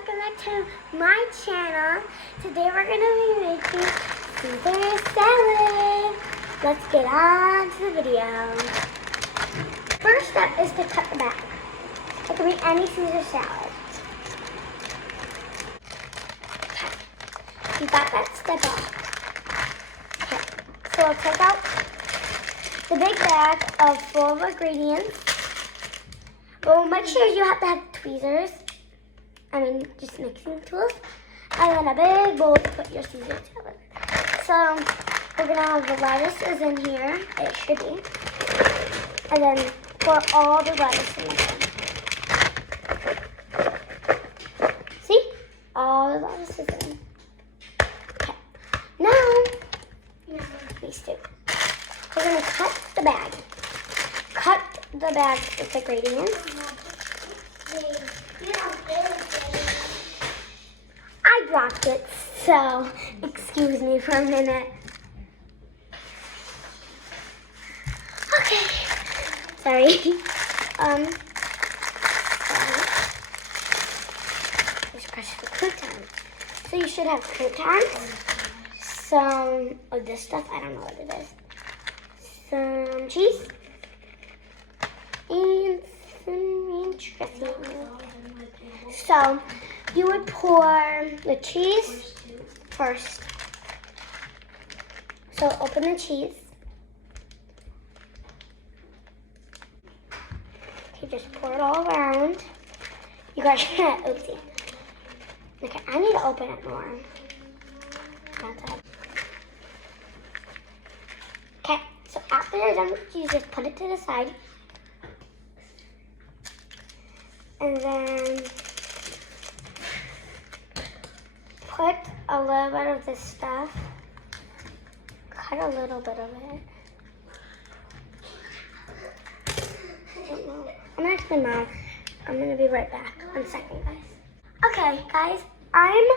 welcome back to my channel. Today we're going to be making Caesar salad. Let's get on to the video. First step is to cut the back. It can be any Caesar salad. Okay. You got that step off. Okay. So we'll take out the big bag of full of ingredients. Well, make sure you have to have tweezers. Just mixing tools. And then a big bowl to put your Caesar salad. So, we're going to have the lettuces in here. It should be. And then pour all the lettuce in there. See? All the lettuce is in. Okay. Now, these two. We're going to cut the bag. Cut the bag with the ingredients. I dropped it, so excuse me for a minute. Okay. Sorry. Just crush the croutons. So you should have croutons. Some of this stuff, I don't know what it is. Some cheese. And some dressing. So you would pour the cheese first. So open the cheese. Okay, just pour it all around. You guys can't, oopsie. Okay, I need to open it more. Okay, so after you're done with the cheese, just put it to the side. And then put a little bit of this stuff. Cut a little bit of it. I don't know. I'm gonna ask my mom. I'm gonna be right back. 1 second, guys. Okay, guys. I'm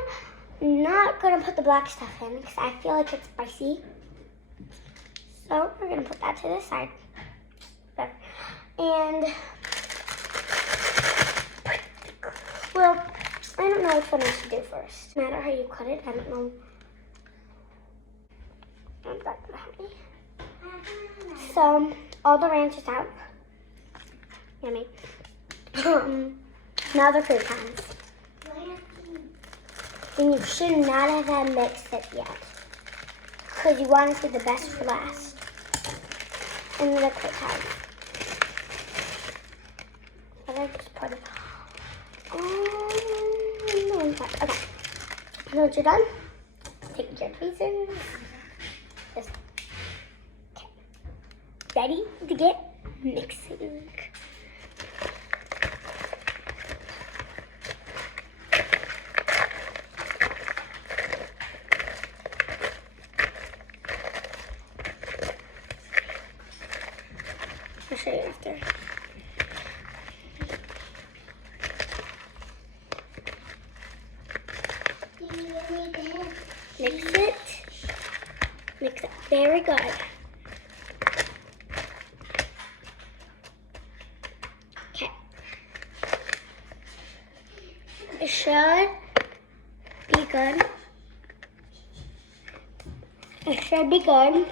not gonna put the black stuff in because I feel like it's spicy. So we're gonna put that to the side. There. And well, I don't know which one I should do first. No matter how you cut it, I don't know. So, all the ranch is out. Yummy. Now the croutons. And you should not have had mixed it yet. Because you want to see the best for last. And then the croutons. And I just put it. Okay. Once you're done, take your tweezers. Just okay. Ready to get mixing. I'll show you after. Mix it. Mix it very good. Okay. It should be good. It should be good.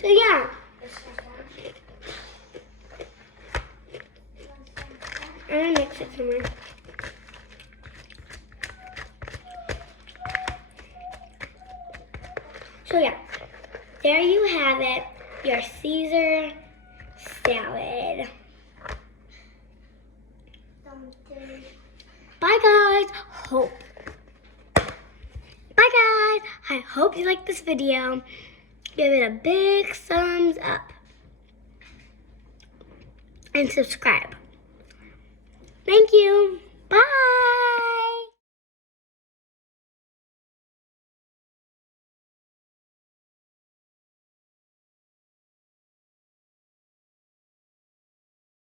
So yeah. I'm gonna mix it somewhere. So yeah, there you have it, your Caesar salad. Bye guys. Bye guys. I hope you liked this video. Give it a big thumbs up and subscribe.